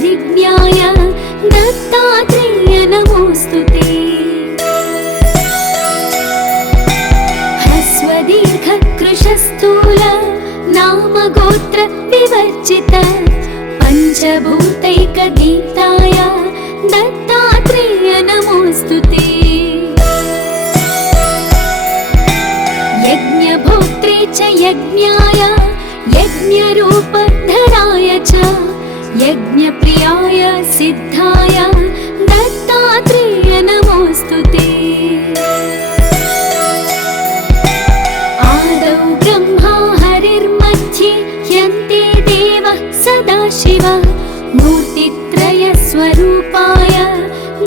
परिज्ञाय दत्तात्रेय नमोऽस्तुते। ह्रस्वदीर्घ कृशस्थूल नाम गोत्र विवर्जित पंचभूतैकदीप्ताय दत्तात्रेय नमोऽस्तुते। यज्ञभोक्त्रे च यज्ञाय यज्ञरूपधराय च यज्ञप्रियाय सिद्धाय दत्तात्रेय नमोऽस्तुते। आदौ ब्रह्मा हरिर्मध्ये ह्यन्ते देवः सदाशिवः मूर्तित्रयस्वरूपाय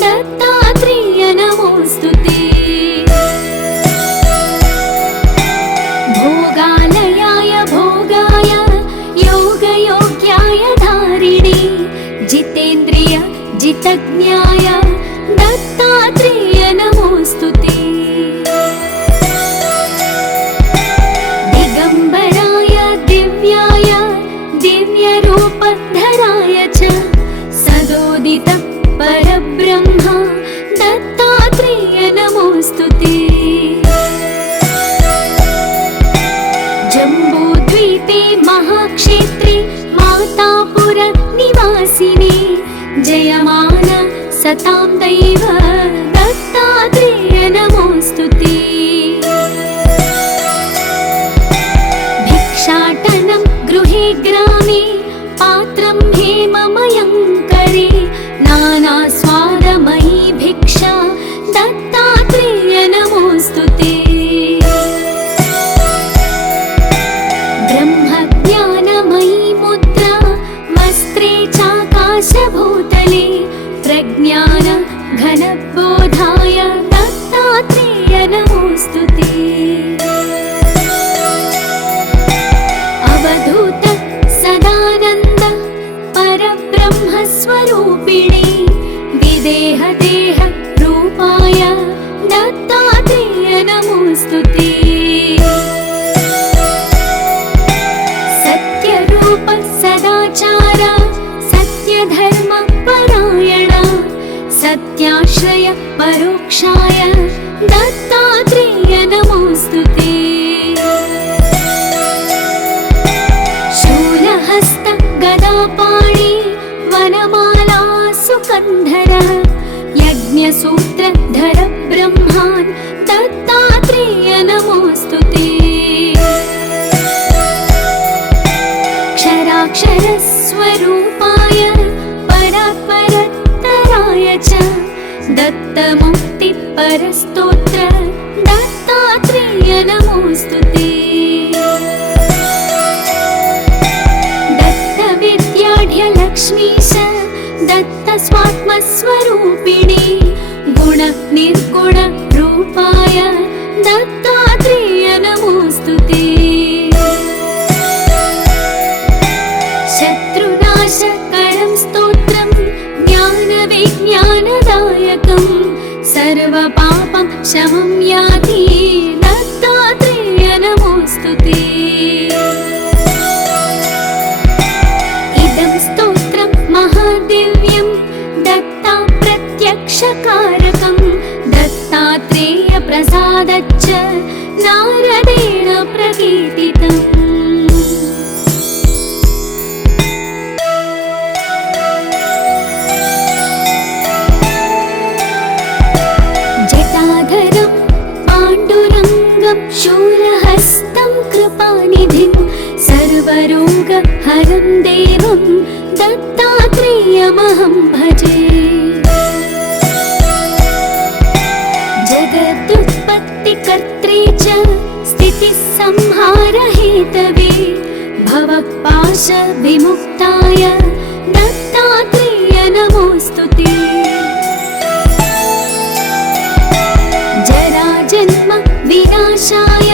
दत्तात्रेय नमोऽस्तुते। भोगालयाय भोगाय योगयोग्याय धारिणे जितेन्द्रिय जितज्ञाय दत्तात्रेय नमोऽस्तुते। दिगम्बराय दिव्याय दिव्यरूपधराय च सदोदित परब्रह्म दत्तात्रेय नमोऽस्तुते। जम्बूद्वीपे महाक्षेत्रे मातापुर निवासिने जयमान सतां दैव दत्तात्रेय नमोऽस्तुते। भिक्षाटनं गृहे ग्रामे पात्रं हेममयं करे नानास्वादमयी भिक्षा दत्तात्रेय नमोऽस्तुते। ब्रह्मज्ञानमयी मुद्रा वस्त्रे चाकाशभूतले प्रज्ञान घनबोधाय दत्तात्रेय नमोऽस्तुते। अवधूत सदानन्द परब्रह्मस्वरूपिणे विदेहदेह रूपाय दत्तात्रेय नमोऽस्तुते। सत्यरूप सदाचार सत्यधर्म परायण सत्याश्रय परोक्षाय दत्तात्रेय नमोऽस्तुते। शूलहस्त गदापाणि वनमाला सुकन्धर यज्ञसूत्रधर ब्रह्मान् दत्तात्रेय नमोऽस्तुते। क्षराक्षरस्वरूपाय परात्परतराय च दत्तमुक्तिपरस्तोत्र दत्तात्रेय नमोऽस्तुते। दत्तविद्याढ्यलक्ष्मीश दत्तस्वात्मस्वरूपिणे गुणनिर्गुण रूपाय दत्तात्रेय नमोऽस्तुते। शत्रुनाशकरं स्तोत्रं ज्ञानविज्ञानदायकं सर्वपापं शमं याति दत्तात्रेय नमोऽस्तुते। इदं स्तोत्रं महादिव्यं दत्ता प्रत्यक्षकारकं दत्तात्रेय प्रसादच्च नारदेण प्रकीर्तितम्। जटाधरं पाण्डुरङ्गं शूलहस्तं कृपानिधिं सर्वरोगहरं देवं दत्तात्रेयमहं भजे। जगदुत्पत्तिकर्त्रे च स्थितिसंहारहेतवे भवपाशविमुक्ताय दत्तात्रेय नमोऽस्तुते। जराजन्म विनाशाय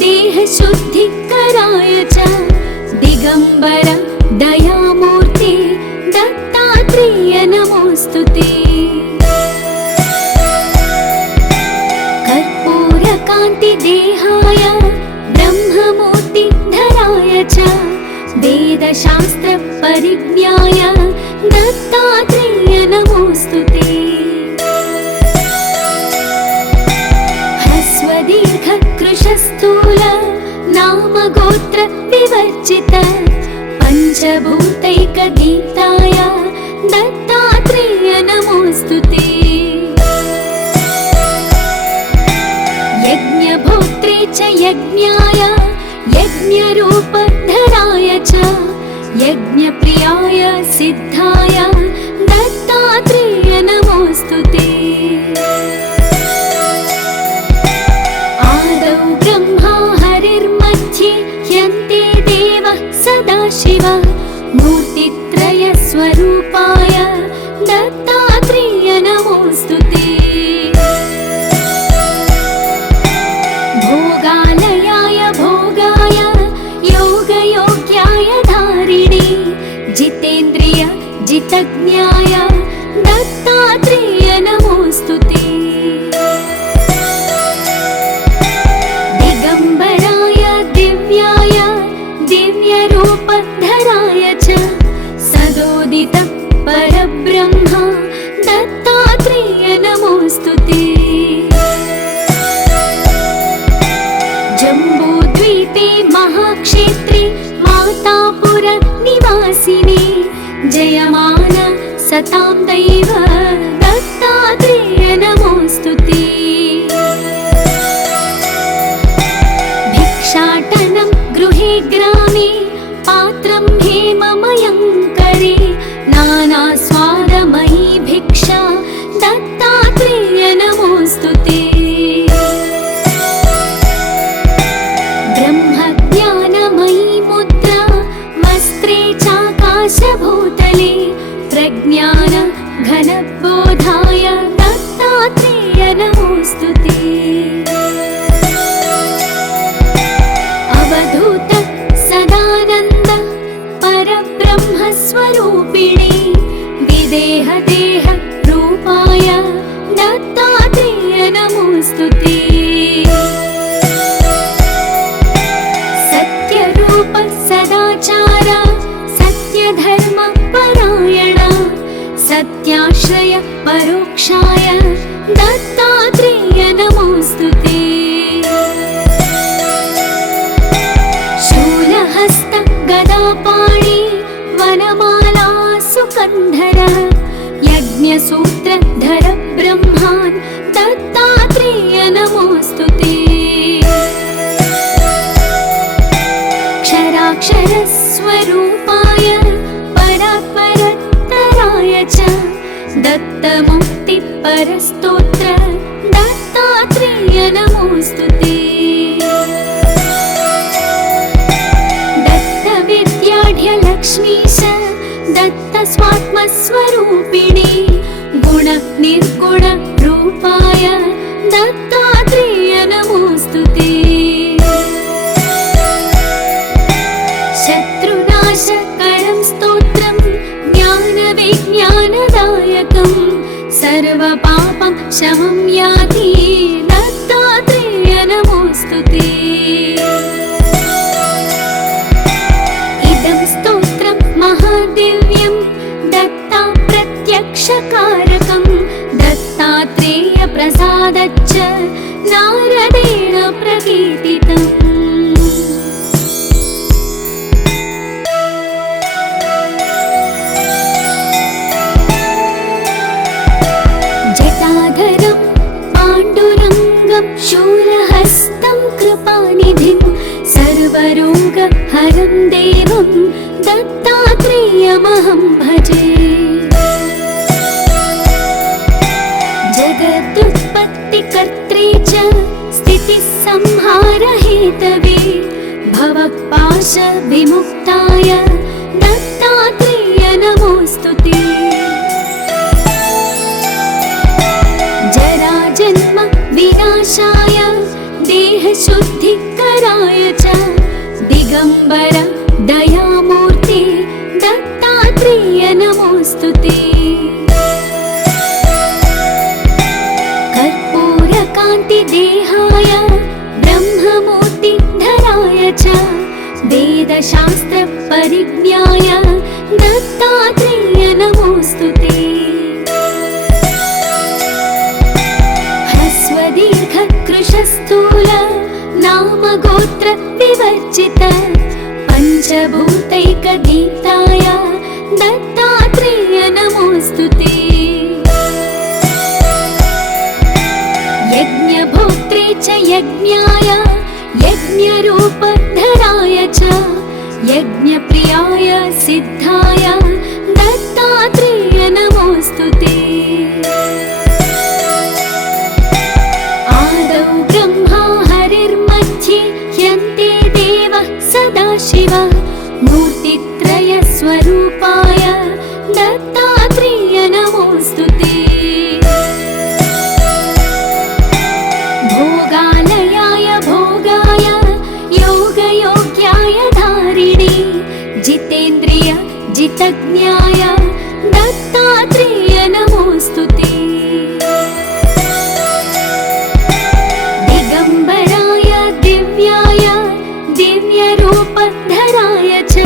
देहशुद्धिकराय च दिगम्बर दयामूर्ते दत्तात्रेय नमोऽस्तुते। कर्पूरकान्तिदेहाय ब्रह्ममूर्तिधराय च वेदशास्त्रपरिज्ञाय दिव्यरूपधराय च यज्ञप्रियाय सिद्धाय दत्तात्रेय नमोऽस्तु ते। आदौ ब्रह्मा हरिर्मध्ये यन्ते देवः सदाशिवः मूर्तित्रयस्वरूपाय दत्तात्रेय नमोऽस्तु ते। भोगालयाय भोगाय योगयोग्याय धारिणे जितेन्द्रिय जितज्ञाय दत्तात्रेय नमोऽस्तु ते। दिगम्बराय दिव्याय दिव्यरूपधराय च सदोदित परब्रह्म दत्तात्रेय नमोऽस्तु ते। जम्बूद्वीपे महाक्षेत्रे मातापुर निवासिने जयमान सतां दैव दत्तात्रेय नमोऽस्तु ते। भिक्षाटनं गृहे ग्रामे पात्रं हेममयं करे नानास्वादमयी भिक्षा दत्तात्रेय नमोऽस्तु ते। ब्रह्मज्ञानमयी मुद्रा वस्त्रे चाकाशभूतले प्रज्ञान घनबोधाय दत्तात्रेय नमोऽस्तु ते। अवधूत सदानन्द परब्रह्मस्वरूपिणे विदेहदेह रूपाय दत्तात्रेय नमोऽस्तु ते। सत्यरूप सदाचार सत्यधर्म परायण सत्याश्रय परोक्षाय दत्तात्रेय नमोऽस्तु ते। शूलहस्त गदापाणि वनमाला सुकन्धर यज्ञसूत्रधर ब्रह्मान् दत्तात्रेय नमोऽस्तु ते। क्षराक्षरस्वरूपाय परात्परतराय च दत्तमुक्तिपरस्तोत्र दत्तात्रेय नमोऽस्तु ते। दत्तविद्याढ्यलक्ष्मीश दत्तस्वात्मस्वरूपिणे गुण निर्गुण रूपाय दत्तात्रेय नमोऽस्तु ते। शत्रुनाशकरं स्तोत्रं ज्ञानविज्ञानदायकं सर्वपापं शमं याति दत्तात्रेय नमोऽस्तु ते। इदं स्तोत्रं महादिव्यं दत्ता प्रत्यक्षकारकं दत्तात्रेय प्रसादच्च नारदेण प्रकीर्तितम्। जटाधरं पाण्डुरङ्गं शूलहस्तं कृपानिधिं सर्वरोगहरं देवं दत्तात्रेयमहं भजे। जगदुत्पत्तिकर्त्रे च स्थितिसंहारहेतवे भवपाशविमुक्ताय दत्तात्रेय नमोऽस्तु ते। जराजन्म विनाशाय देहशुद्धिकराय च दिगम्बर दयामूर्ते दत्तात्रेय नमोऽस्तु ते। कर्पूरकान्तिदेहाय ब्रह्ममूर्तिधराय च वेदशास्त्रपरिज्ञाय दत्तात्रेय नमोऽस्तु ते। ह्रस्वदीर्घकृशस्थूल नामगोत्र विवर्जित पञ्चभूतैकदीप्ताय दत्तात्रेय नमोऽस्तु ते। यज्ञभोक्त्रे च यज्ञाय यज्ञरूपधराय च नमोऽस्तु ते। भोगालयाय भोगाय योगयोग्याय धारिणे जितेन्द्रिय जितज्ञाय दत्तात्रेय नमोऽस्तु ते। दिगम्बराय दिव्याय दिव्यरूपधराय च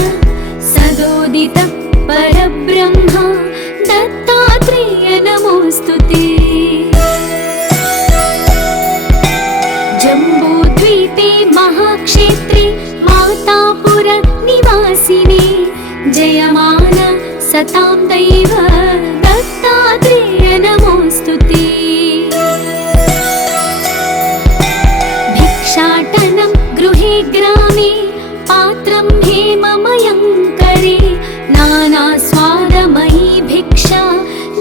सदोदित परब्रह्म दत्तात्रेय नमोऽस्तु ते। जम्बूद्वीपे महाक्षेत्रे मातापुर निवासिने जयमान सतां दैव दत्तात्रेय नमोऽस्तु ते। भिक्षाटनं गृहे ग्रामे पात्रं हेममयं करे नानास्वादमयी भिक्षा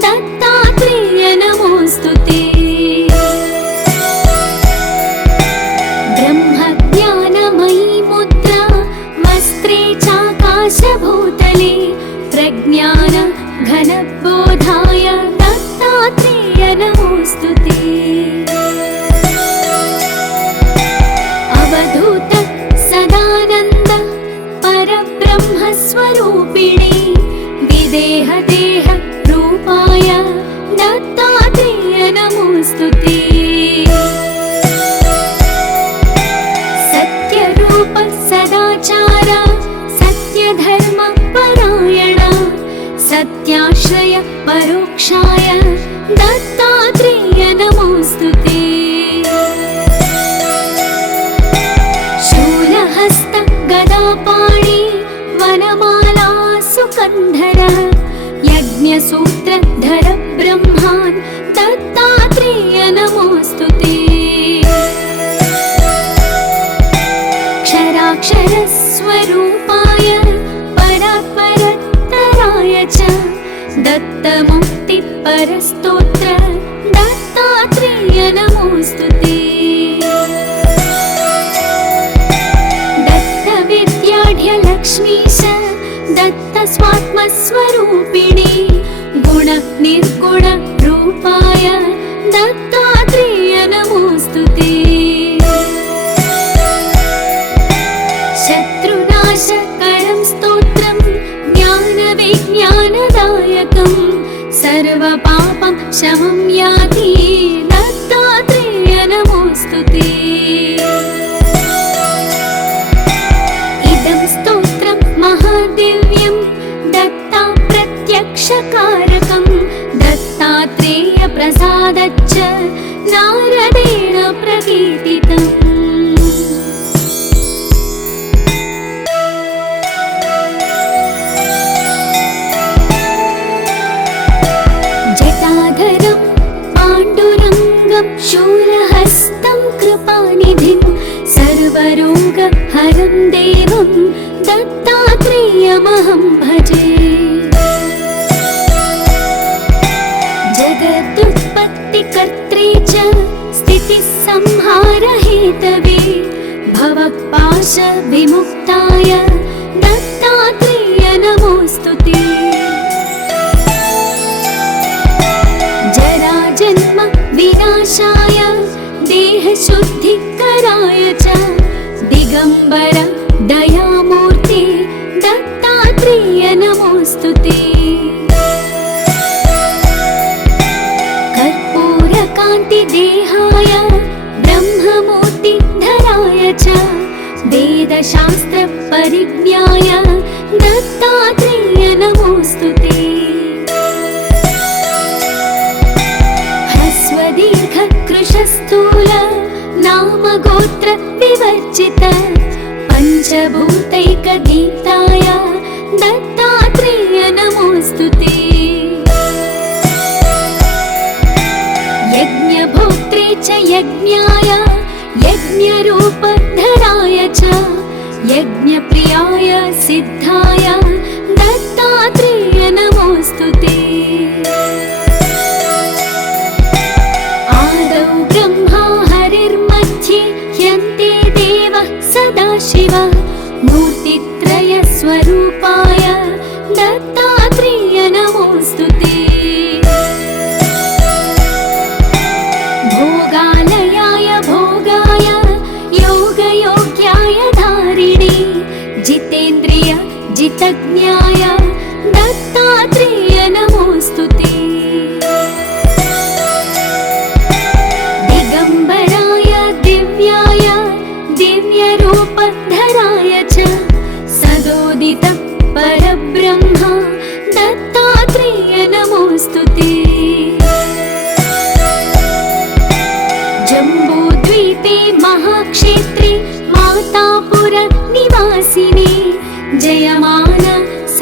दत्तात्रेय नमोऽस्तु ते। ब्रह्मज्ञानमयी मुद्रा वस्त्रे चाकाशभूतले प्रज्ञान घनबोधाय दत्तात्रेय नमोऽस्तु ते। अवधूत सदानन्द परब्रह्मस्वरूपिणे विदेहदेह रूपाय दत्तात्रेय नमोऽस्तु ते। सत्यरूप सदाचार सत्यधर्म परायण सत्याश्रय परोक्षाय दत्तात्रेय नमोऽस्तु ते। शूलहस्त गदापाणि वनमाला सुकन्धर यज्ञसूत्रधर ब्रह्मान् दत्तात्रेय नमोऽस्तु ते। क्षराक्षरस्वरूपाय परात्परतराय च दत्तमुक्तिपरस्तोत्र दत्तात्रेय नमोऽस्तु ते। दत्तविद्याढ्यलक्ष्मीश दत्तस्वात्मस्वरूपिणे गुणनिर्गुण रूपाय दत्तात्रेय नमोऽस्तु ते। शत्रुनाशकरं स्तोत्रं ज्ञानविज्ञानदायकं सर्वपापं शमं याति दत्तात्रेय नमोऽस्तु ते। इदं स्तोत्रं महादिव्यं दत्ता प्रत्यक्षकारकं दत्तात्रेय प्रसादच्च नारदेण प्रकीर्तितम्। जटाधरं पाण्डुरङ्गं शूलहस्तं कृपानिधिं सर्वरोगहरं देवं दत्तात्रेयमहं भजे। जगदुत्पत्तिकर्त्रे च स्थितिसंहारहेतवे भवपाशविमुक्ताय दत्तात्रेय नमोऽस्तु ते। जराजन्म विनाशाय देहशुद्धिकराय च दिगम्बर दयामूर्ते दत्तात्रेय नमोऽस्तु ते। कर्पूरकान्तिदेहाय ब्रह्ममूर्तिधराय च वेदशास्त्रपरिज्ञाय दत्तात्रेय नमोऽस्तु ते। ह्रस्वदीर्घकृशस्थूल नामगोत्र विवर्जित पञ्चभूतैकदीप्ताय दत्तात्रेय नमोऽस्तु ते। यज्ञभोक्त्रे च यज्ञाय यज्ञरूपधराय च यज्ञप्रियाय सिद्धाय दत्तात्रेय नमोऽस्तु ते। आदौ ब्रह्मा हरिर्मध्ये ह्यन्ते देवः सदाशिव मूर्तित्रयस्वरूपाय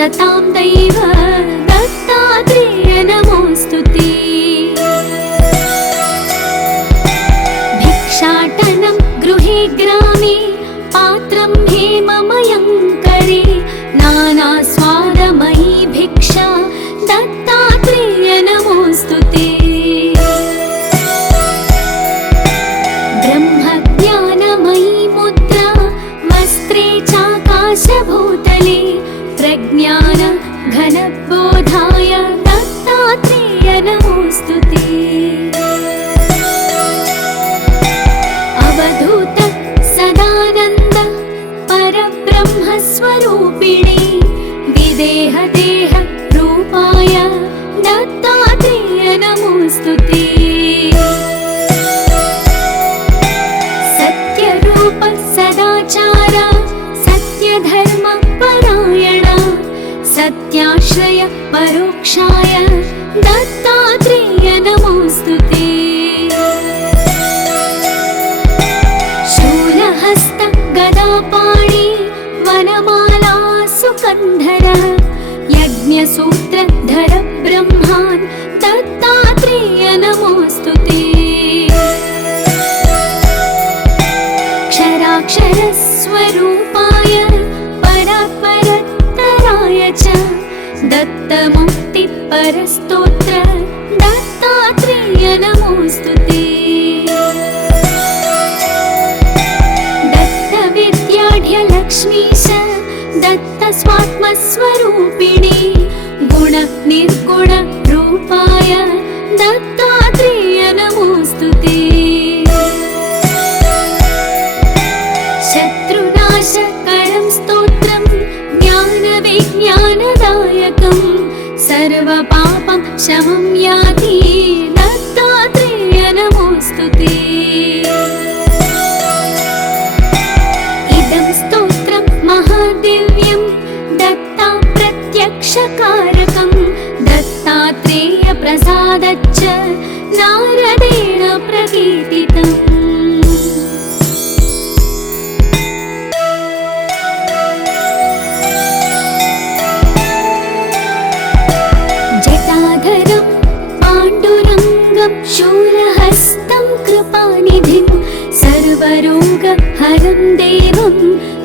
सतां दैव दत्तात्रेय नमोऽस्तु ते। भिक्षाटनं गृहे ग्रामे पात्रं हेममयं करे नानास्वादमयी भिक्षा दत्तात्रेय नमोऽस्तु ते। ब्रह्मज्ञानमयी मुद्रा वस्त्रे चाकाशभूतले प्रज्ञान घनबोधाय दत्तात्रेय नमोऽस्तु ते। अवधूत सदानन्द परब्रह्मस्वरूपिणे विदेहदेह रूपाय दत्तात्रेय नमोऽस्तु ते। सत्यरूप सदाचार सत्यधर्म परायण सत्याश्रय परोक्षाय दत्तात्रेय नमोऽस्तु ते। शूलहस्त गदापाणि वनमाला सुकन्धर यज्ञसूत्रधर ब्रह्मान् दत्तात्रेय नमोऽस्तु ते। क्षराक्षरस्वरूपाय परात्परतराय च दत्तमुक्तिपरस्तोत्र दत्तात्रेय नमोऽस्तु ते। दत्तविद्याढ्यलक्ष्मीश दत्तस्वात्मस्वरूपिणे गुणनिर्गुण रूपाय दत्तात्रेय नमोऽस्तु ते। शत्रुनाशकरं स्तोत्रं ज्ञानविज्ञानदायकं सर्वपापं शमं याति दत्तात्रेय नमोऽस्तु ते। इदं स्तोत्रं महादिव्यं दत्ता प्रत्यक्षकारकं दत्तात्रेय प्रसादच्च नारदेण प्रकीर्तितम्। जटाधरं पाण्डुरङ्गं शूलहस्तं कृपानिधिं सर्वरोगहरं देवं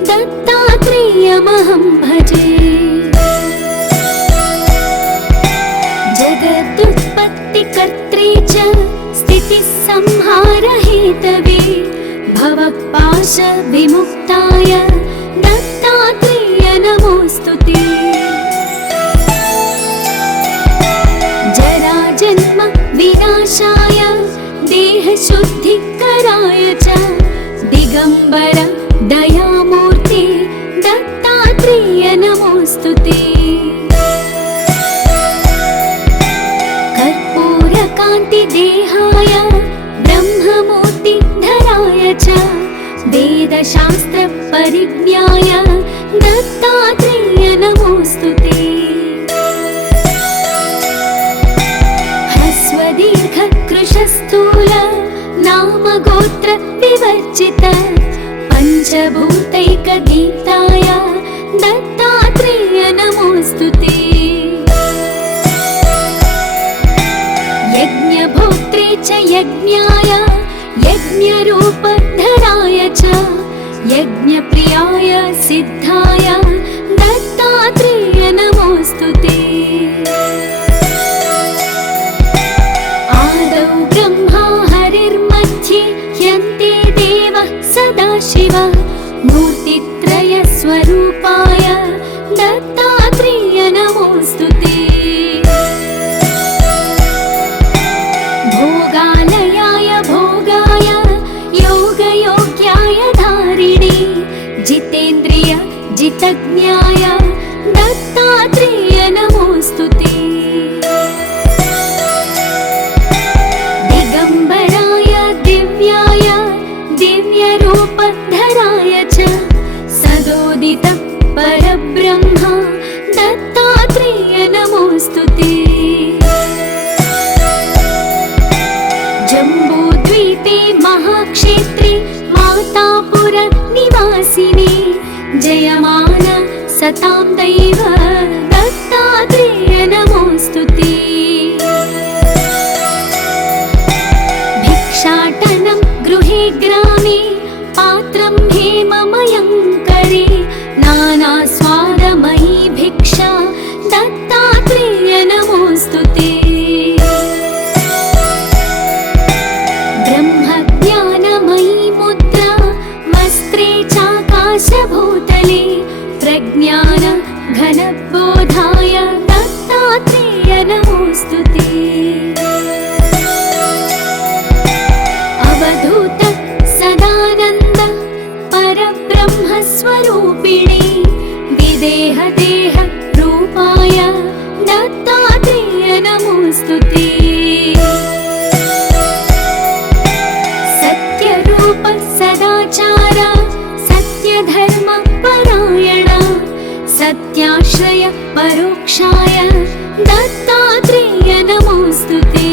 दत्तात्रेयमहं भजे। जगदुत्पत्तिकर्त्रे च स्थितिसंहारहेतवे भवपाशविमुक्ताय दत्तात्रेय नमोऽस्तु ते। जराजन्म विनाशाय देहशुद्धिकराय च दिगम्बर दयामूर्ते दत्तात्रेय नमोऽस्तु ते। कर्पूरकान्तिदेहाय ब्रह्ममूर्तिधराय च वेदशास्त्रपरिज्ञाय दत्तात्रेय नमोऽस्तु ते। ह्रस्वदीर्घकृशस्थूल नामगोत्र विवर्जित पञ्चभूतैकगीताय दत्तात्रेय नमोऽस्तु ते। यज्ञभोक्त्रे च यज्ञाय यज्ञरूपधराय च यज्ञप्रियाय सिद्धाय दत्तात्रेय नमोऽस्तु ते। आदौ ब्रह्मा हरिर्मध्ये ह्यन्ते देवः सदाशिव मूर्तित्रयस्वरूपाय दत्तात्रेय नमोऽस्तु ते। भोगालयाय भोगाय योगयोग्याय धारिणे जितेन्द्रिय जितज्ञाय दत्तात्रेय नमोऽस्तु ते। दिगम्बराय दिव्याय दिव्यरूपधराय च सदोदित परब्रह्म दत्तात्रेय नमोऽस्तु ते। जम्बूद्वीपे महाक्षेत्रे मातापुर निवासिने जयमान सतां दैव नमोऽस्तु ते। सत्यरूप सदाचार सत्यधर्म परायण सत्याश्रय परोक्षाय दत्तात्रेय नमोऽस्तु ते।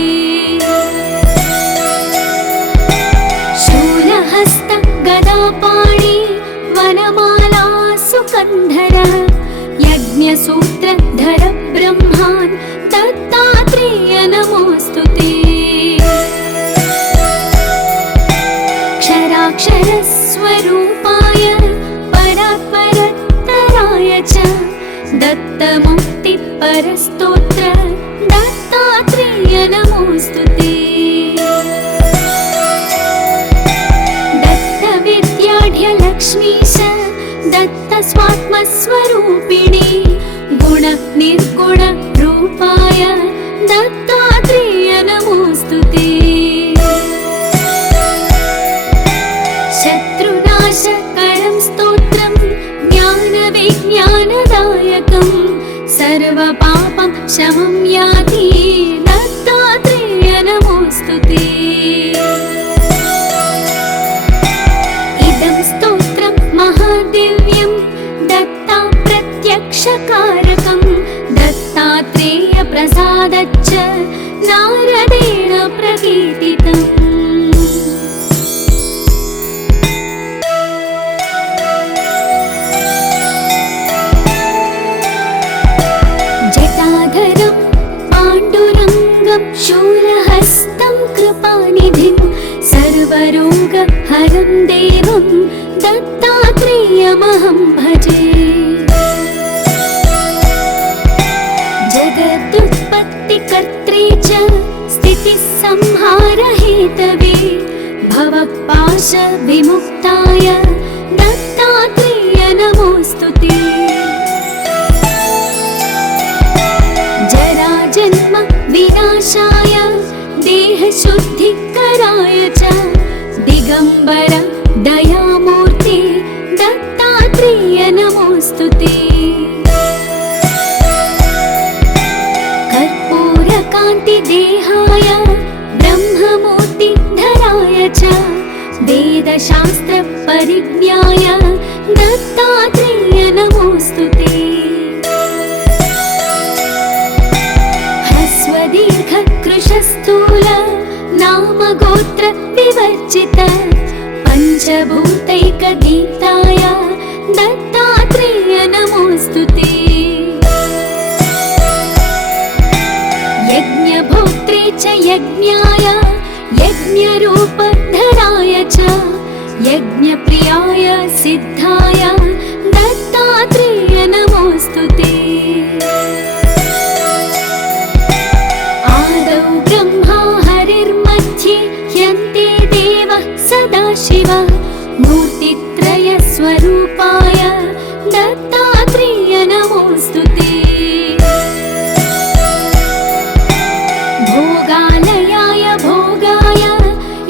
शूलहस्त गदापाणि वनमाला सुकन्धर यज्ञसूत्रधर ब्रह्मान् दत्तात्रेय नमोऽस्तु ते। क्षराक्षरस्वरूपाय परात्परतराय च दत्तमुक्तिपरस्तोत्र दत्तात्रेय नमोऽस्तु ते। दत्तविद्याढ्यलक्ष्मीश दत्तस्वात्मस्वरूपिणी गुणनिर्गुण रूपाय दत्तात्रेय नमोऽस्तु ते। शत्रुनाशकरं स्तोत्रं ज्ञानविज्ञानदायकं सर्वपापं शमं याति दत्तात्रेय नमोऽस्तु ते। इदं स्तोत्रं महादिव्यं दत्ता प्रत्यक्षकारकं दत्तात्रेय प्रसादच्च नारदेण प्रकीर्तितम्। जटाधरं पाण्डुरङ्गं शूलहस्तं कृपानिधिं सर्वरोगहरं देवं दत्तात्रेयमहं भजे। जगदुत्पत्तिकर्त्रे च स्थितिसंहारहेतवे भवपाशविमुक्ताय दत्तात्रेय नमोऽस्तु ते। जराजन्म विनाशाय देहशुद्धिकराय च दिगम्बर दयामूर्ते दत्तात्रेय नमोऽस्तु ते। कर्पूरकान्तिदेहाय ब्रह्ममूर्तिधराय च वेदशास्त्रपरिज्ञाय दत्तात्रेय नमोऽस्तु ते। ह्रस्वदीर्घकृशस्थूल नामगोत्र विवर्जित पञ्चभूतैकदीप्ताय दत्तात्रेय नमोऽस्तु ते। यज्ञभोक्त्रे च यज्ञाय यज्ञरूपधराय च यज्ञप्रियाय सिद्धाय दत्तात्रेय नमोऽस्तु ते। आदौ ब्रह्मा हरिर्मध्ये ह्यन्ते देवः सदाशिव मूर्तित्रयस्वरूपाय दत्तात्रेय नमोऽस्तु ते। भोगालयाय भोगाय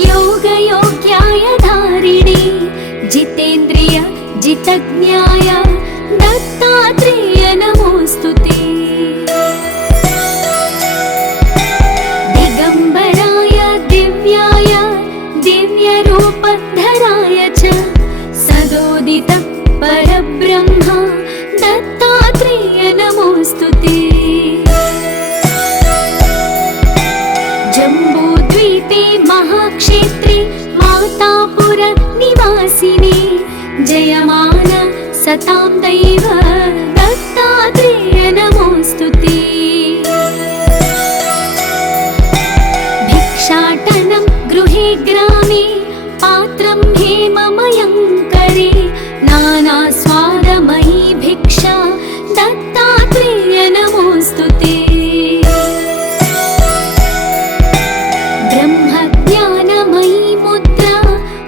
योगयोग्याय धारिणे जितेन्द्रिय जितज्ञाय दत्तात्रेय नमोऽस्तु ते। दिगम्बराय दिव्याय दिव्यरूपधराय च सदोदित परब्रह्म दत्तात्रेय नमोऽस्तु ते। जम्बूद्वीपे महाक्षेत्रे मातापुर निवासिने जयमान सतां दैव दत्तात्रेय नमोऽस्तु ते। भिक्षाटनं गृहे ग्रामे पात्रं हेममयं करे नानास्वादमयी भिक्षा दत्तात्रेय नमोऽस्तु ते। ब्रह्मज्ञानमयी मुद्रा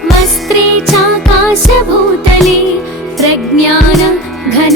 वस्त्रे चाकाशभूतले प्रज्ञान घन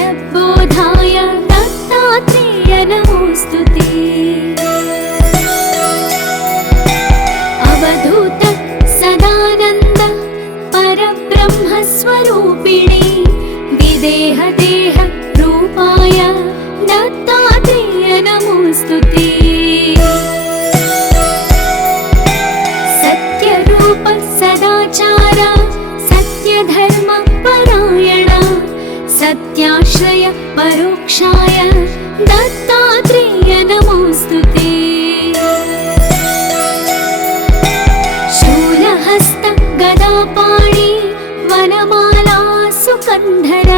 नारायण सत्याश्रय परोक्षाय दत्तात्रेय नमोस्तुते शूलहस्त गदापाणि वनमाला सुकन्धर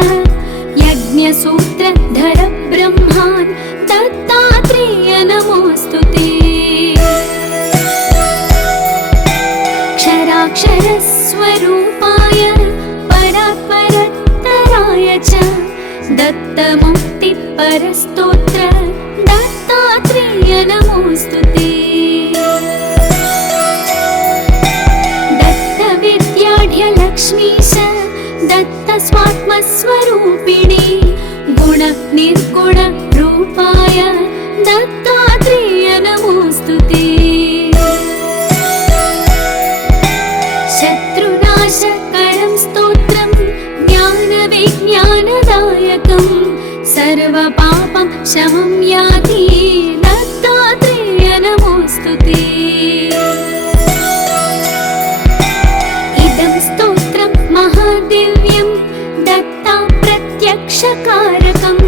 यज्ञसूत्रधर ब्रह्मान् दत्तात्रेय नमोस्तुते क्षराक्षरस्वरूपाय परात्परत्तराय च दत्तमुक्तिपरस्तोत्र दत्तात्रेय नमोस्तुते दत्तविद्याढ्यलक्ष्मीश दत्तस्वात्मस्वरूपिणी गुणनिर्गुण रूपाय दत्तात्रेय नमोस्तुते शत्रुनाशकरं स्तोत्रं ज्ञानविज्ञानदायकं सर्वपापं शमं याति दत्तात्रेय नमोस्तुते इदं स्तोत्रं महादिव्यं दत्ता प्रत्यक्षकारकं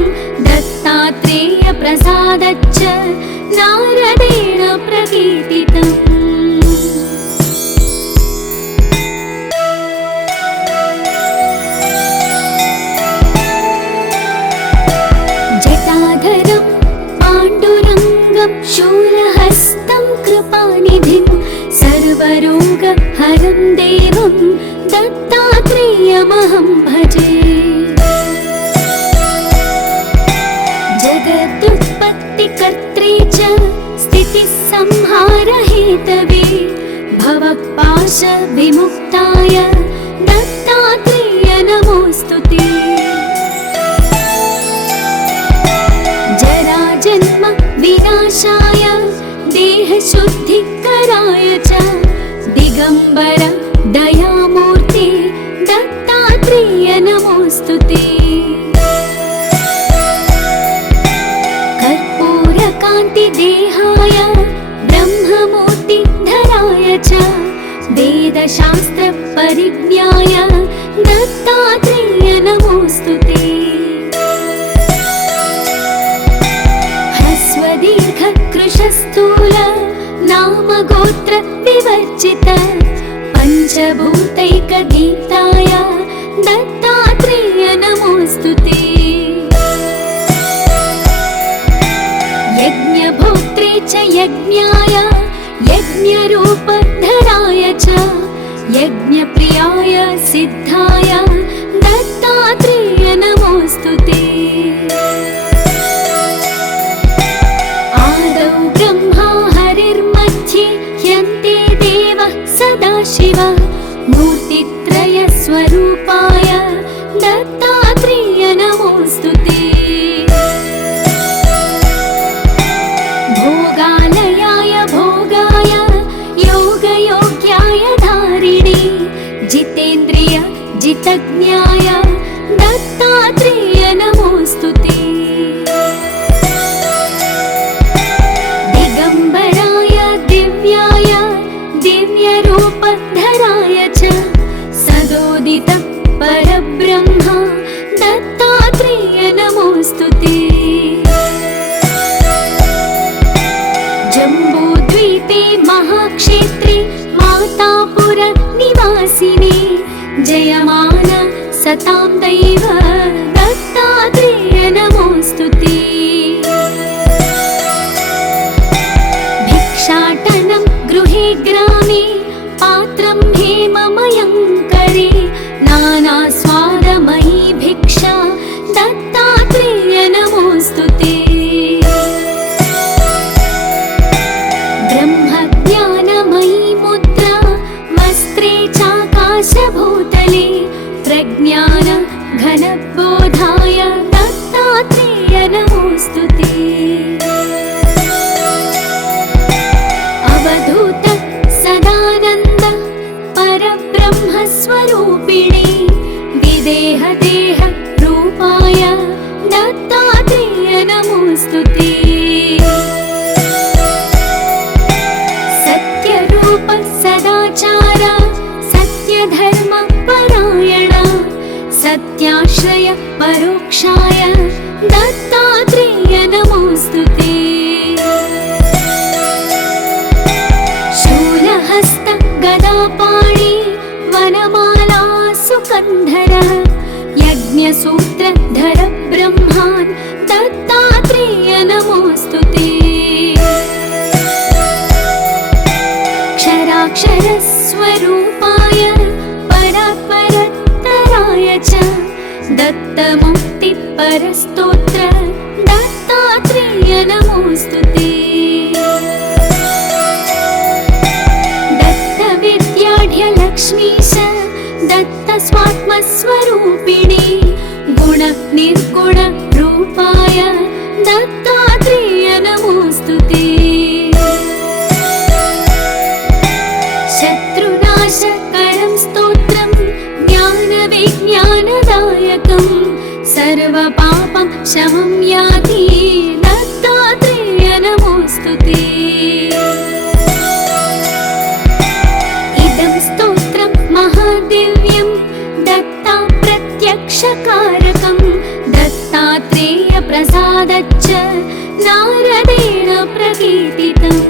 दत्तात्रेय प्रसादच्च नारदेण प्रकीर्तितम् जटाधरं पाण्डुरङ्गं शूलहस्तं कृपानिधिं सर्वरोगहरं देवं दत्तात्रेयमहं भजे जगदुत्पत्तिकर्त्रे च स्थितिसंहारहेतवे भवपाशविमुक्ताय दत्तात्रेय नमोस्तुते जराजन्म विनाशाय देहशुद्धिकराय च दिगम्बर दयामूर्ते दत्तात्रेय नमोस्तुते कर्पूरकान्तिदेहाय ब्रह्ममूर्तिधराय च वेदशास्त्रपरिज्ञाय दत्तात्रेय नमोस्तुते दीर्घकृशस्थूल नामगोत्र विवर्जित पञ्चभूतैकगीताय दत्तात्रेय नमोस्तुते यज्ञभोक्त्रे च यज्ञाय यज्ञरूपधराय च यज्ञप्रियाय सिद्धाय दत्तात्रेय नमोस्तुते ब्रह्मा हरिर्मध्ये ह्यन्ते देवः सदाशिव मूर्तित्रयस्वरूपाय दत्तात्रेय नमोस्तुते भोगालयाय भोगाय योगयोग्याय धारिणे जितेन्द्रिय जितज्ञाय दत्तात्रेय नमोस्तुते दिव्यरूपधराय च सदोदित परब्रह्म दत्तात्रेय नमोस्तुते जम्बूद्वीपे महाक्षेत्रे मातापुर निवासिने जयमान सतां दैव दत्तात्रेय नमोस्तुते भिक्षाटनं गृहे ग्रामे पात्रं हेममयं करे नानास्वादमयी भिक्षा दत्तात्रेय नमोस्तुते ब्रह्मज्ञानमयी मुद्रा वस्त्रे चाकाशभूतले प्रज्ञान घनबोधाय दत्तात्रेय नमोस्तुते अवधूत सदानन्द परब्रह्मस्वरूपिणे विदेहदेह रूपाय दत्तात्रेय नमोस्तुते सत्यरूप सदाचार सत्यधर्म परायण सत्य परोक्षाय दत्तात्रेय नमोऽस्तुते। शूलहस्त गदापाणि वनमाला सुकन्धर यज्ञसूत्रधर ब्रह्मान् दत्तात्रेय नमोऽस्तुते। क्षराक्षरस्वरूपाय परात्परत्तराय च दत्तमुक्तिपरस्तोत्र दत्तात्रेय नमोऽस्तुते। दत्तविद्याढ्यलक्ष्मीश दत्तस्वात्मस्वरूपिणी गुणनिर्गुणरूपाय दत्तात्रेय नमोऽस्तुते। शत्रुनाशकरं स्तोत्रं ज्ञानविज्ञानदायकं सर्वपापं शमं याति दत्तात्रेय नमोऽस्तुते। इदं स्तोत्रं महादिव्यं दत्ता प्रत्यक्षकारकं दत्तात्रेय प्रसादच्च नारदेण प्रकीर्तितम्।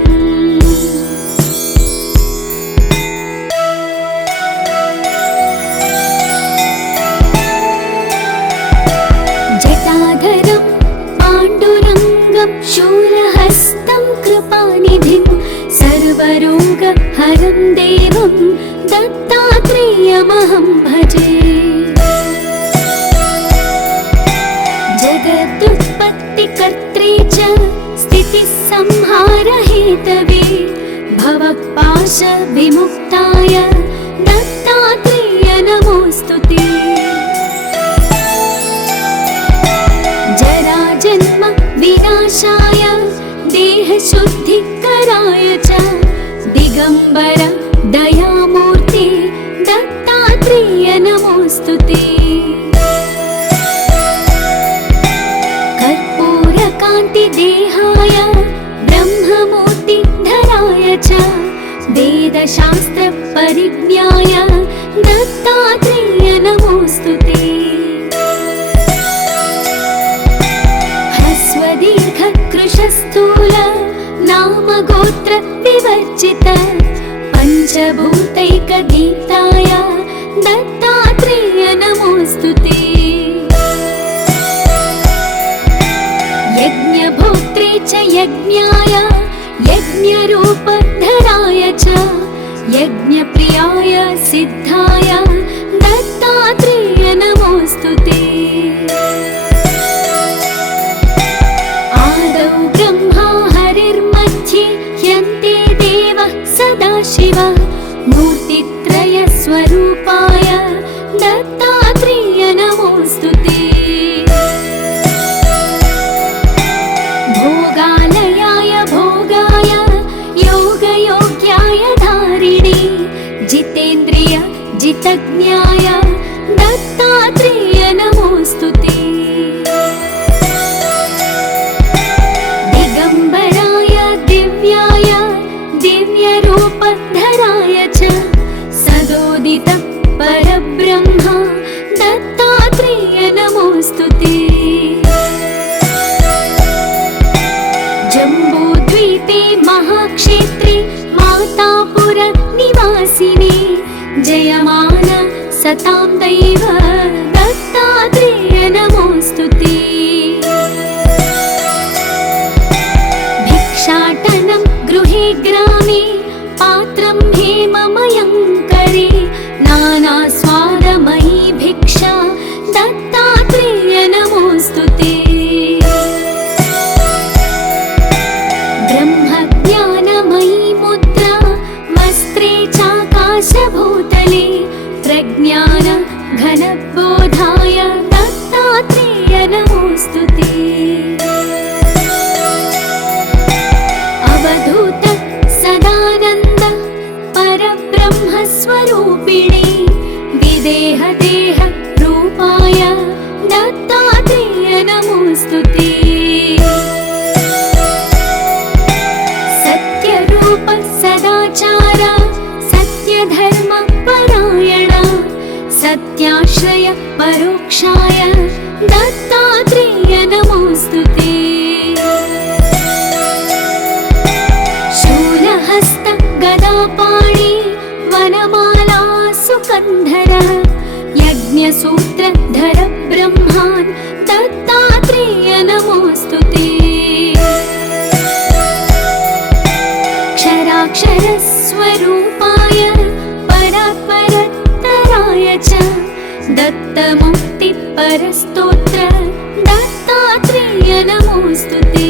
जटाधरं पाण्डुरङ्गं शूलहस्तं कृपानिधिं सर्वरोगहरं देवं दत्तात्रेयमहं भजे। जगदुत्पत्तिकर्त्रे च स्थितिसंहारहेतवे भवपाशविमुक्ताय दत्तात्रेय नमोऽस्तुते। जराजन्म विनाशाय देहशुद्धिकराय च दिगम्बर दयामूर्ते दत्तात्रेय नमोऽस्तुते। कर्पूरकान्तिदेहाय ब्रह्ममूर्तिधराय च वेदशास्त्रपरिज्ञाय दत्तात्रेय नमोऽस्तुते। ह्रस्वदीर्घकृशस्थूल नामगोत्र विवर्जित पञ्चभूतैकदीप्ताय दत्तात्रेय नमोऽस्तुते। यज्ञभोक्त्रे च यज्ञाय यज्ञरूपधराय च यज्ञप्रियाय सिद्धाय दत्तात्रेय नमोऽस्तुते। आदौ ब्रह्मा हरिर्मध्ये ह्यन्ते देवः सदाशिवः मूर्तित्रयस्वरूपाय दत्तात्रेय नमोऽस्तुते। भोगालयाय भोगाय योगयोग्याय धारिणे जितेन्द्रिय जितज्ञाय दत्तात्रेय नमोऽस्तुते। दिगम्बराय दिव्याय दिव्यरूपधराय च सदोदित परब्रह्म दत्तात्रेय नमोऽस्तुते। जम्बूद्वीपे महाक्षेत्रे मातापुर निवासिने जयमान सतां दैव दत्तात्रेय नमोऽस्तुते। भिक्षाटनं गृहे ग्रामे पात्रं हेममयं करे नानास्वादमयी भिक्षा दत्तात्रेय नमोऽस्तुते। ब्रह्मज्ञानमयी मुद्रा वस्त्रे चाकाशभूतले प्रज्ञान घनबोधाय दत्तात्रेय नमोऽस्तुते। अवधूत सदानन्द परब्रह्मस्वरूपिणे विदेहदेह रूपाय दत्तात्रेय नमोऽस्तुते। सत्यरूप सदाचार सत्यधर्म परायण सत्याश्रय परोक्षाय दत्तात्रेय सुकन्धरः यज्ञसूत्रधर ब्रह्मान् दत्तात्रेय नमोऽस्तु ते। क्षराक्षरस्वरूपाय परात्परत्तराय च दत्तमुक्तिपरस्तोत्र दत्तात्रेय नमोऽस्तु ते।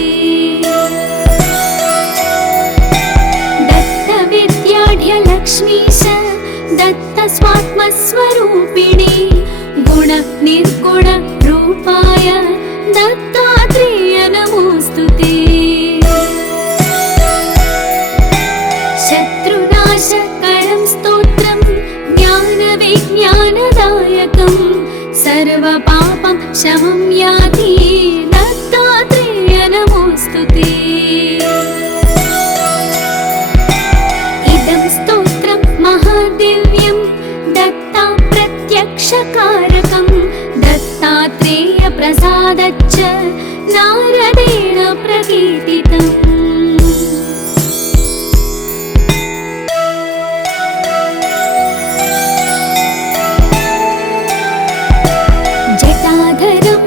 दत्तविद्याढ्यलक्ष्मीश दत्तस्वात्मस्वरूपिणी गुणनिर्गुणरूपाय दत्तात्रेय नमोऽस्तु ते। शत्रुनाशकरं स्तोत्रं ज्ञानविज्ञानदायकं सर्वपापं शमं याति दत्तात्रेय नमोऽस्तु ते। इदं स्तोत्रं महादिव्यं दत्ता प्रत्यक्षकारकं दत्तात्रेय प्रसादच्च नारदेण प्रकीर्तितम्। जटाधरं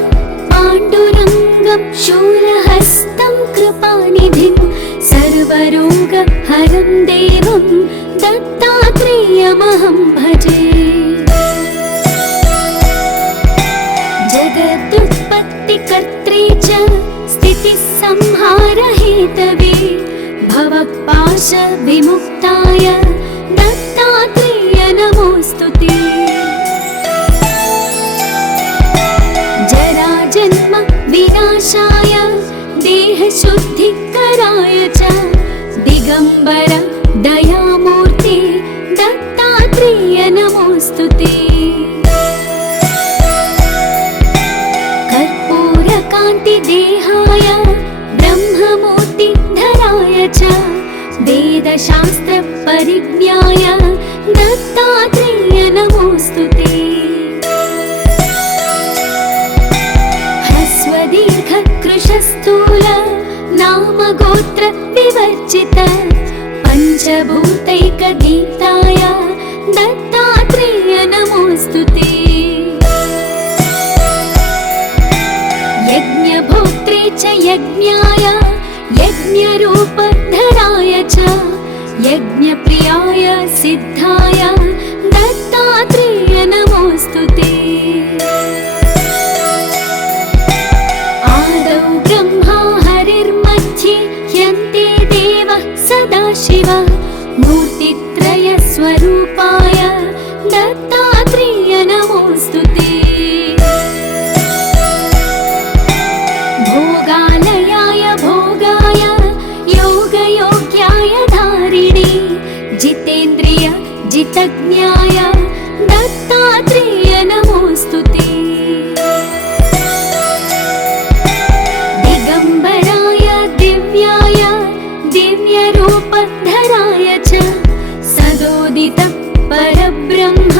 पाण्डुरङ्गं शूलहस्तं कृपानिधिं सर्वरोगहरं देवं दत्तात्रेयमहं भजे। जगदुत्पत्तिकर्त्रे च स्थितिसंहारहेतवे भवपाशविमुक्ताय दत्तात्रेय नमोऽस्तु ते। जराजन्म विनाशाय देहशुद्धिकराय च दिगम्बर दयामूर्ते दत्तात्रेय नमोऽस्तु ते। कर्पूरकान्तिदेहाय ब्रह्ममूर्तिधराय च वेदशास्त्रपरिज्ञाय दत्तात्रेय नमोऽस्तु ते। ह्रस्वदीर्घकृशस्थूल नामगोत्र विवर्जित पञ्चभूतैकदीप्ताय दत्तात्रेय नमोऽस्तु ते। यज्ञभोक्त्रे च यज्ञाय यज्ञरूपधराय च यज्ञप्रियाय सिद्धाय दत्तात्रेय नमोऽस्तु ते। आदौ ब्रह्मा हरिर्मध्ये ह्यन्ते देवः सदाशिवः मूर्तित्रयस्वरूपाय दत्तात्रेय नमोऽस्तु ते। भोगालयाय भोगाय योगयोग्याय धारिणे जितेन्द्रिय जितज्ञाय दत्तात्रेय नमोऽस्तु ते। दिगम्बराय दिव्याय दिव्यरूपधराय च सदोदित परब्रह्म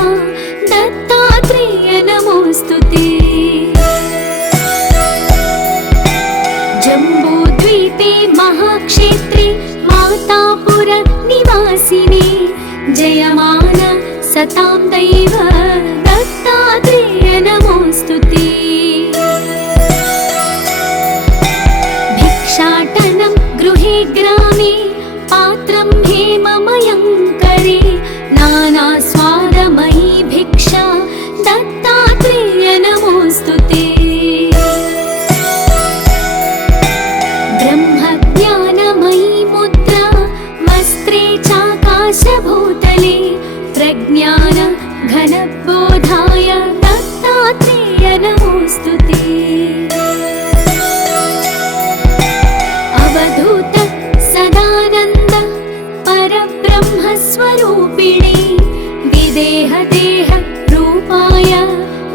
दत्तात्रेय नमोऽस्तु ते। जम्बूद्वीपे महाक्षेत्रे मातापुर निवासिने जयमान सतां दैव दत्तात्रेय नमोऽस्तु ते। भिक्षाटनं गृहे ग्रामे पात्रं हेममयं करे नानास्वादमयी भिक्षा दत्तात्रेय नमोऽस्तु ते। ब्रह्मज्ञानमयी मुद्रा वस्त्रे चाकाशभूतले प्रज्ञान घनबोधाय दत्तात्रेय नमोऽस्तु ते। अवधूत सदानन्द परब्रह्मस्वरूपिणे विदेहदेह रूपाय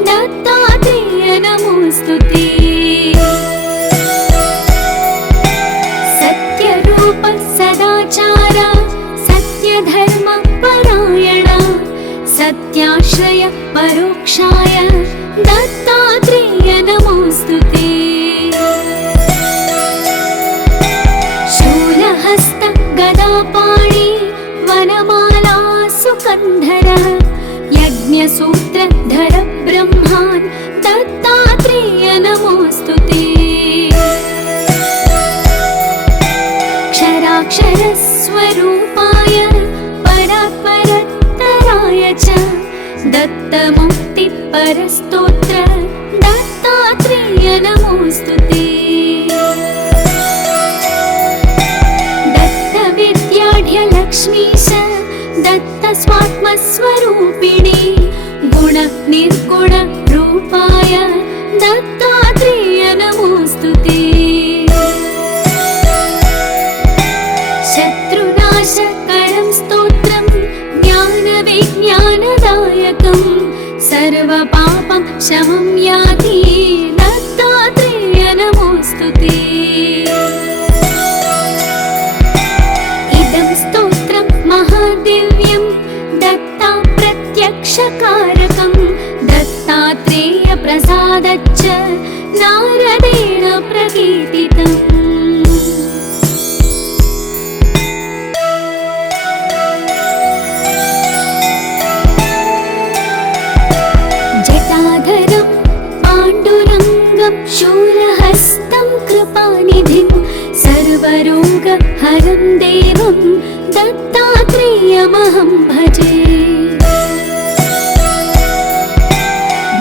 दत्तात्रेय नमोऽस्तु ते। सत्यरूप सदाचार सत्यधर्म परायण सत्याश्रय परोक्षाय दत्तात्रेय नमोऽस्तु ते। शूलहस्त गदापाणि वनमाला सुकन्धर यज्ञ स्वरूपाय परात्परत्तराय च दत्तमुक्तिपरस्तोत्र दत्तात्रेय नमोऽस्तुते। दत्तविद्याढ्यलक्ष्मीश दत्तस्वात्मस्वरूपिणे गुणनिर्गुणरूपाय दत्तात्रेय नमोऽस्तुते। शत्रुनाशकरं स्तोत्रं ज्ञानविज्ञानदायकं सर्वपापं शमं याति दत्तात्रेय नमोऽस्तुते। इदं स्तोत्रं महादिव्यं दत्ता प्रत्यक्षकारकं दत्तात्रेय प्रसादच्च नारदेण प्रकीर्तितम्। जटाधरं पाण्डुरङ्गं शूलहस्तं कृपानिधिं सर्वरोगहरं देवं दत्तात्रेयमहं भजे।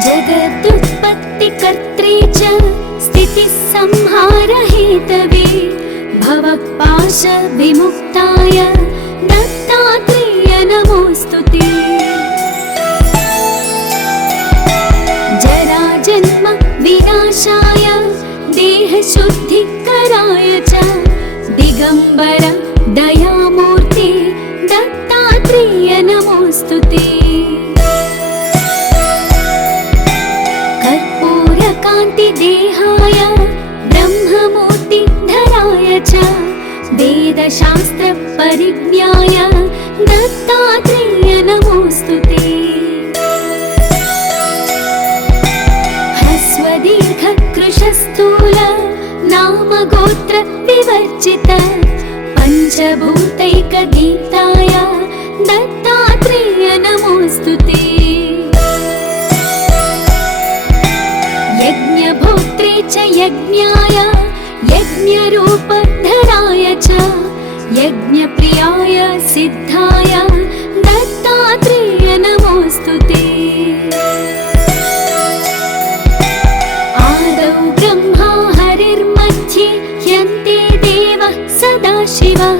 जगदुत्पत्तिकर्त्रे च स्थितिसंहारहेतवे भवपाशविमुक्ताय दत्तात्रेय नमोऽस्तुते। जराजन्म विनाशाय देहशुद्धिकराय च दिगम्बर दयामूर्ते दत्तात्रेय नमोऽस्तुते। कर्पूरकान्तिदेहाय ब्रह्ममूर्तिधराय च वेदशास्त्रपरिज्ञाय दत्तात्रेय नमोऽस्तुते। ह्रस्वदीर्घकृशस्थूल नामगोत्र विवर्जित पञ्चभूतैकगीताय दत्तात्रेय नमोऽस्तुते। यज्ञभोक्त्रे च यज्ञाय यज्ञरूपधराय च यज्ञप्रियाय सिद्धाय दत्तात्रेय नमोऽस्तुते। आदौ ब्रह्मा हरिर्मध्ये ह्यन्ते देवः सदाशिवः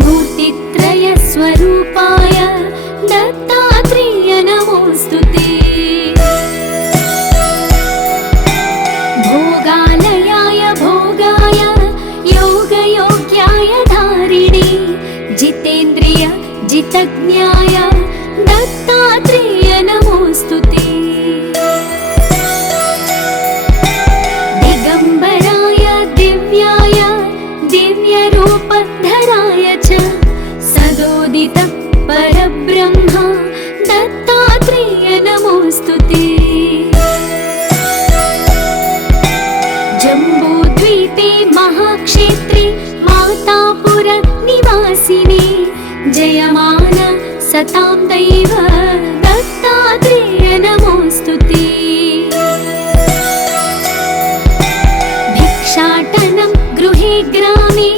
मूर्तित्रयस्वरूपाय दत्तात्रेय नमोऽस्तुते। भोगालयाय भोगाय योगयोग्याय धारिणे जितेन्द्रिय जितज्ञाय दत्तात्रेय नमोऽस्तुते। दिगम्बराय दिव्याय दिव्यरूपधराय च सदोदित परब्रह्म दत्तात्रेय नमोऽस्तुते। जम्बूद्वीपे महाक्षेत्रे मातापुर निवासिने जयमान सतां दैव दत्तात्रेय नमोऽस्तुते। भिक्षाटनं गृहे ग्रामे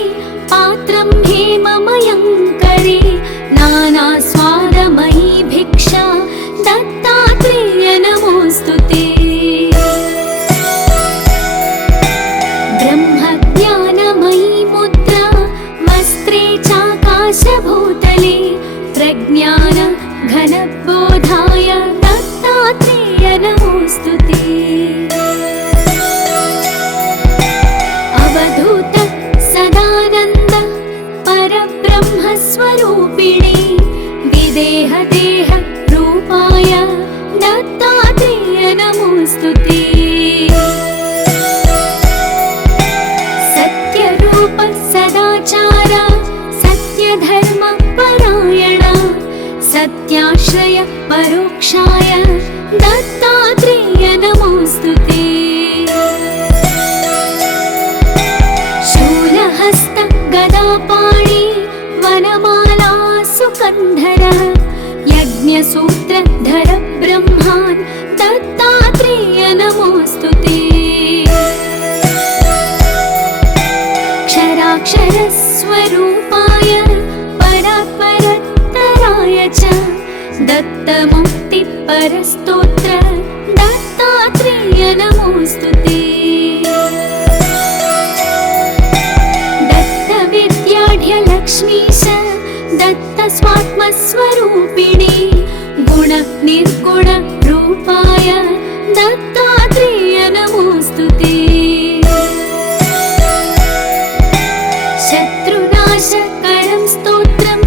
पात्रं हेममयं करे नानास्वादमयी भिक्षा दत्तात्रेय नमोऽस्तुते। ब्रह्मज्ञानमयी मुद्रा वस्त्रे चाकाशभूतले प्रज्ञान घनबोधाय दत्तात्रेय नमोऽस्तुते। अवधूत सदानन्द परब्रह्मस्वरूपिणे विदेहदेह रूपाय दत्तात्रेय नमोऽस्तुते। सत्यरूप सदाचार सत्यधर्म परायण सत्याश्रय परोक्षाय दत्तात्रेय नमोऽस्तुते। शूलहस्त गदापाणि वनमाला सुकन्धर यज्ञसूत्रधर ब्रह्मान् दत्तात्रेय नमोऽस्तुते। क्षराक्षरस्वरूपाय स्वरूपिणे गुण निर्गुण रूपाय दत्तात्रेय नमोस्तुते। शत्रुनाशकरं स्तोत्रं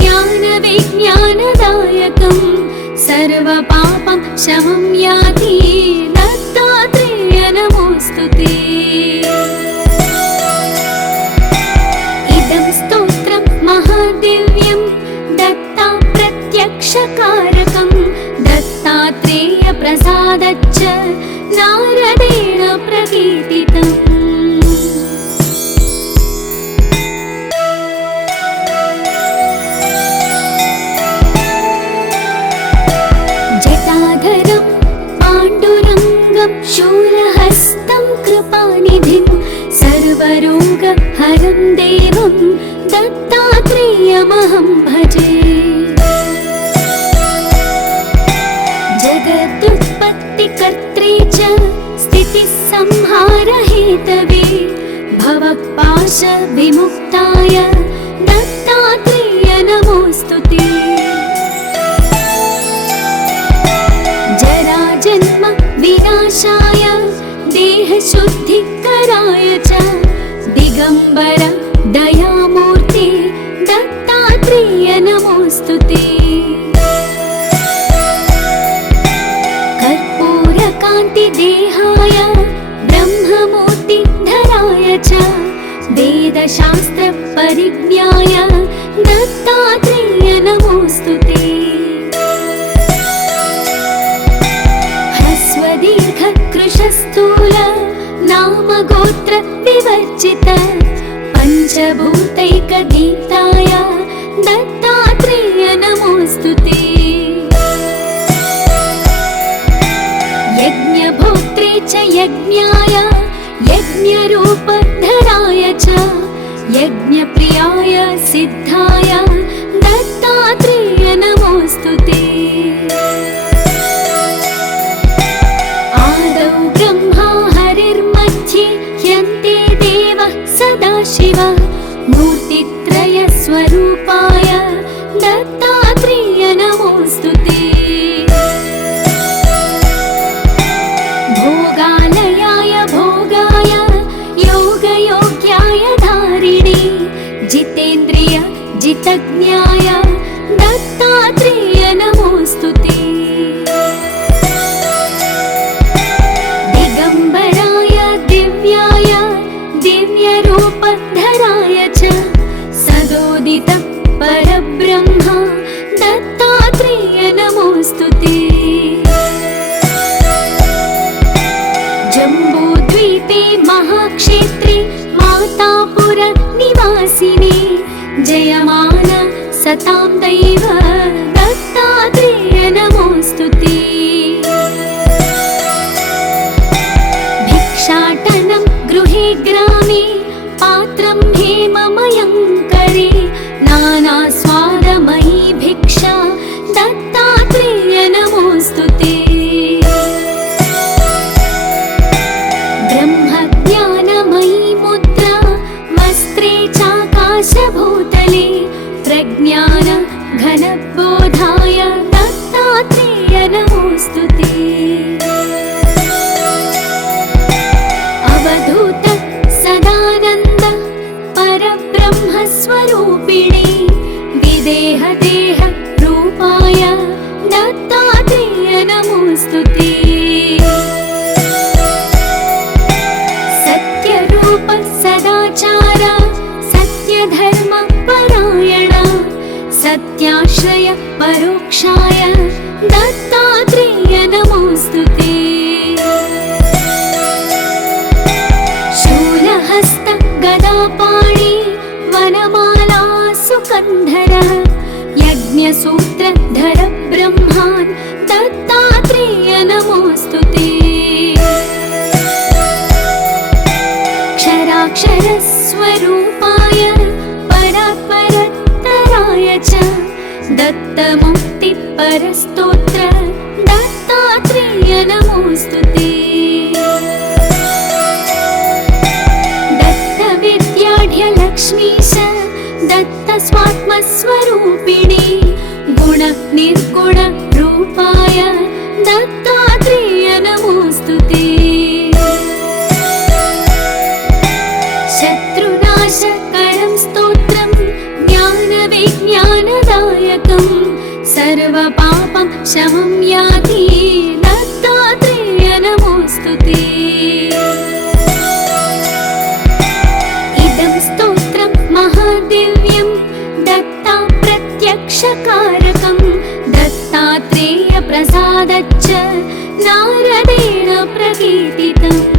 ज्ञानविज्ञानदायकं सर्वपापं शमं याति दत्तात्रेय नमोस्तुते। इदं स्तोत्रं महादिव्यं दत्ता प्रत्यक्षकारकं दत्तात्रेय प्रसादच्च नारदेण प्रकीर्तितम्। जटाधरं पाण्डुरङ्गं शूलहस्तं कृपानिधिं सर्वरोगहरं देवं दत्तात्रेयमहं भजे। जगदुत्पत्तिकर्त्रे च स्थितिसंहारहेतवे भवपाशविमुक्ताय दत्तात्रेय नमोस्तुते। जराजन्म विनाशाय देहशुद्धिकराय च दिगम्बर दयामूर्ते दत्तात्रेय नमोस्तुते। कर्पूरकान्तिदेहाय ब्रह्ममूर्तिधराय च वेदशास्त्रपरिज्ञाय दत्तात्रेय नमोस्तुते। ह्रस्वदीर्घकृशस्थूल नामगोत्र विवर्जित पञ्चभूतैकदीप्ताय दत्तात्रेय नमोस्तुते। यज्ञभोक्त्रे च यज्ञाय यज्ञरूपधराय च यज्ञप्रियाय सिद्धाय दत्तात्रेय नमोस्तुते। आदौ ब्रह्मा हरिर्मध्ये ह्यन्ते देवः सदाशिवः मूर्तित्रयस्वरूपाय दत्तात्रेय नमोस्तुते। भोगालयाय भोगाय योगयोग्याय धारिणे जितेन्द्रिय जितज्ञाय दत्तात्रेय नमोस्तुते। दिगम्बराय दिव्याय दिव्यरूपधराय च सदोदित परब्रह्म दत्तात्रेय नमोस्तुते। जम्बूद्वीपे महाक्षेत्रे मातापुर निवासिने जयमान सतां दैव दत्तात्रेय नमोस्तुते। भिक्षाटनं गृहे ग्रामे पात्रं हेममयं करे नानास्वादमयी भिक्षा दत्तात्रेय नमोस्तुते। ब्रह्मज्ञानमयी मुद्रा वस्त्रे चाकाशभूतले प्रज्ञान घनबोधाय दत्तात्रेय नमोस्तुते। अवधूत सदानन्द परब्रह्मस्वरूपिणे विदेहदेह रूपाय दत्तात्रेय नमोस्तुते। सत्यरूप सदाचार सत्यधर्म परायण सत्याश्रय परोक्षाय दत्तात्रेय नमोस्तुते। शूलहस्त गदापाणि वनमाला सुकन्धर यज्ञसूत्रधर ब्रह्मान् दत्तात्रेय नमोस्तुते। क्षराक्षरस्वरूपाय परात्परतराय च दत्तमुक्तिपरस्तोत्र दत्तात्रेय नमोस्तुते। दत्तविद्याढ्य लक्ष्मीश दत्तस्वात्मस्वरूपिणे निर्गुणरूपाय दत्तात्रेय नमोऽस्तुते। शत्रुनाशकरं स्तोत्रं ज्ञानविज्ञानदायकं सर्वपापं शमं याति दत्तात्रेय नमोऽस्तुते। इदं स्तोत्रं महादिव्यं दत्ता प्रत्यक्षकारकं दत्तात्रेय प्रसादच्च नारदेण प्रकीर्तितम्।